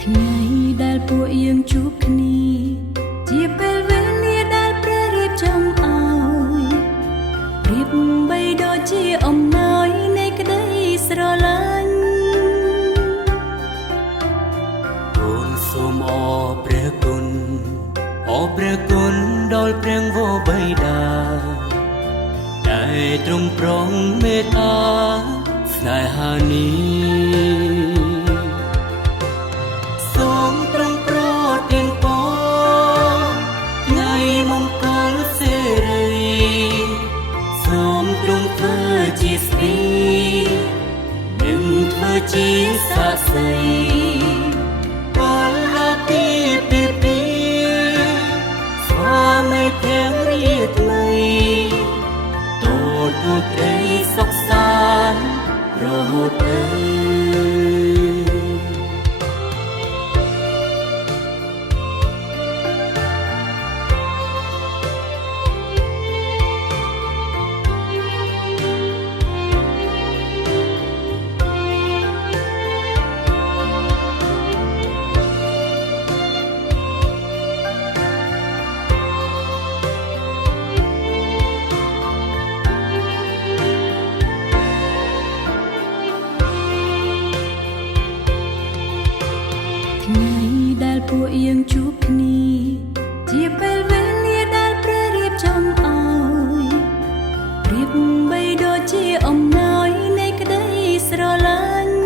ថ្ងៃដែលពួកយើងជួបគ្នាជាពេលវេលាដែលព្រះរៀបចំឲ្យប្រៀបបីដូចជាអំណោយនៃក្តីស្រឡាញ់អូនសូមអរព្រះគុណអរព្រះគុណដល់ព្រះវរបិតាដែលទ្រង់ប្រងមេត្តាស្នេហានេះសូមទ្រង់ប្រទានពរថ្ងៃមង្គលសិរីសូមទ្រង់ធ្វើជាស្ទីនិងធ្វើជាស័ក្តិសិទ្ធិពលពីពីស្វាមីទាំងរាថ្មីទូក្ដីសុខសាន្តរហូតទៅថ្ងៃដែលពួកយើងជួបគ្នាជាពេលវេលាដែលព្រះរៀបចំឲ្យប្រៀបបីដូចជាអំណោយនៃក្តីស្រឡាញ់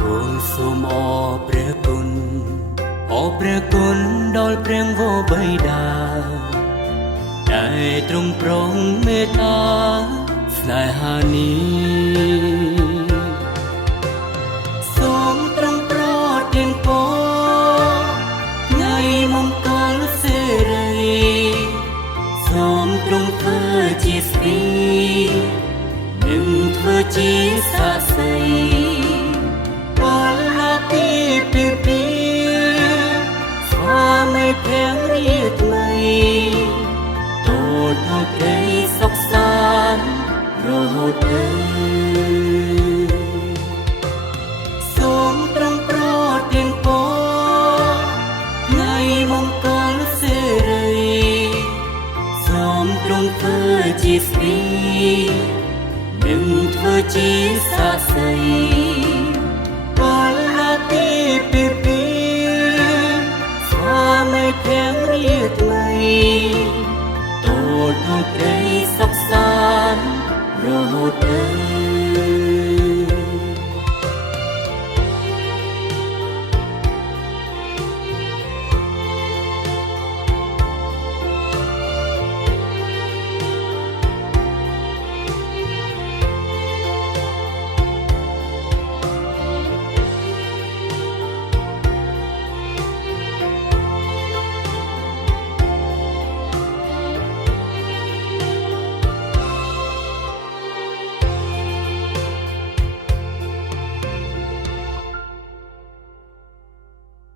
អូនសូមអរព្រះគុណអរព្រះគុណដល់ព្រះវរបិតាដែលទ្រង់ប្រងមេត្តាស្នេហានេះសូមទ្រង់ប្រទានពរថ្ងៃមង្គលសិរីសូមទ្រង់ធ្វើជាស្ទីនិងធ្វើជាស័ក្តិសិទ្ធិពលពីស្វាមីទាំងរាថ្មីទូក្ដីសុខសាន្តរហូតទៅសូមទ្រង់ប្រទានពរថ្ងៃមង្គលសិរីសូមទ្រង់ធ្វើជាស្ទីនិងធ្វើជាស័ក្តិសិទ្ធិពលពីស្វាមីទាំងរាថ្មីទូក្ដីសុខសាន្តរហូតទៅ